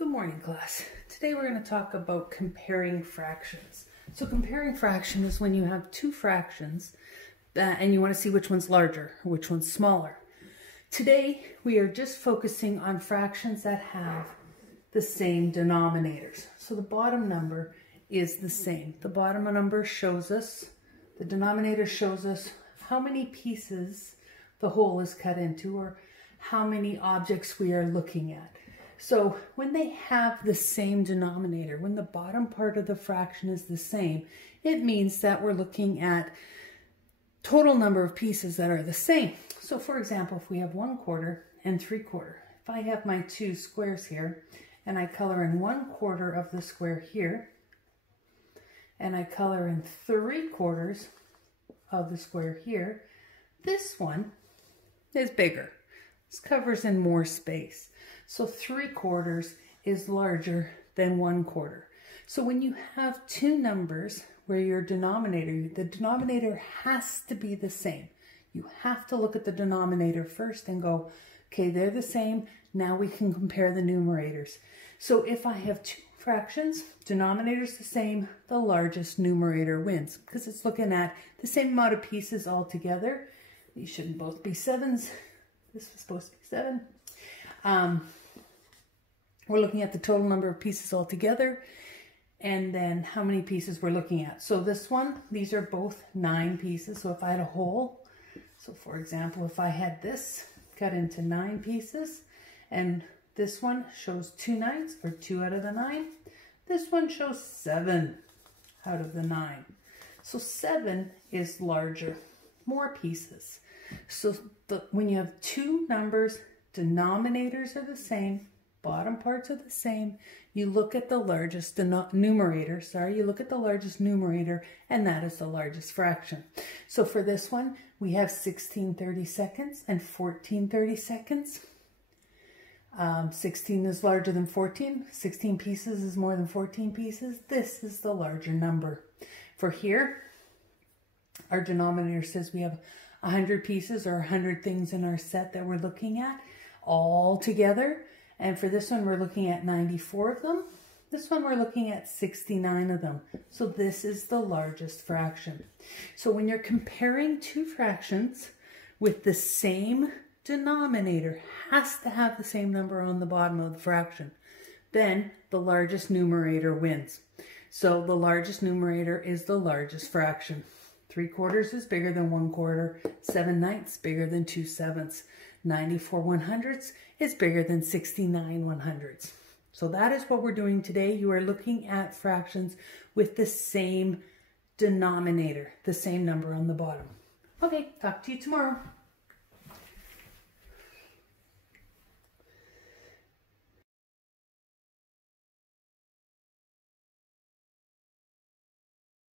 Good morning, class. Today we're going to talk about comparing fractions. So comparing fraction is when you have two fractions and you want to see which one's larger or which one's smaller. Today we are just focusing on fractions that have the same denominators. So the bottom number is the same. The bottom number shows us, the denominator shows us how many pieces the whole is cut into or how many objects we are looking at. So when they have the same denominator, when the bottom part of the fraction is the same, it means that we're looking at total number of pieces that are the same. So for example, if we have 1/4 and 3/4, if I have my two squares here and I color in 1/4 of the square here and I color in 3/4 of the square here, this one is bigger. This covers in more space. So 3/4 is larger than 1/4. So when you have two numbers where your denominator, the denominator has to be the same. You have to look at the denominator first and go, okay, they're the same. Now we can compare the numerators. So if I have two fractions, denominator's the same, the largest numerator wins because it's looking at the same amount of pieces all together. These shouldn't both be 7s. This was supposed to be 7. We're looking at the total number of pieces altogether and then how many pieces we're looking at. So this one, these are both 9 pieces. So if I had a whole, so for example, if I had this cut into 9 pieces and this one shows 2 9s or 2 out of the 9, this one shows 7 out of the 9. So 7 is larger, more pieces. So when you have two numbers, denominators are the same, bottom parts are the same, you look at the largest numerator, you look at the largest numerator, and that is the largest fraction. So for this one, we have 16 32nds and 14 32nds. 16 is larger than 14. 16 pieces is more than 14 pieces. This is the larger number. For here, our denominator says we have 100 pieces or 100 things in our set that we're looking at all together. And for this one, we're looking at 94 of them. This one, we're looking at 69 of them. So this is the largest fraction. So when you're comparing two fractions with the same denominator, has to have the same number on the bottom of the fraction, then the largest numerator wins. So the largest numerator is the largest fraction. 3/4 is bigger than 1/4. 7 9ths bigger than 2 7ths. 94 100ths is bigger than 69 100ths. So that is what we're doing today. You are looking at fractions with the same denominator, the same number on the bottom. Okay, talk to you tomorrow.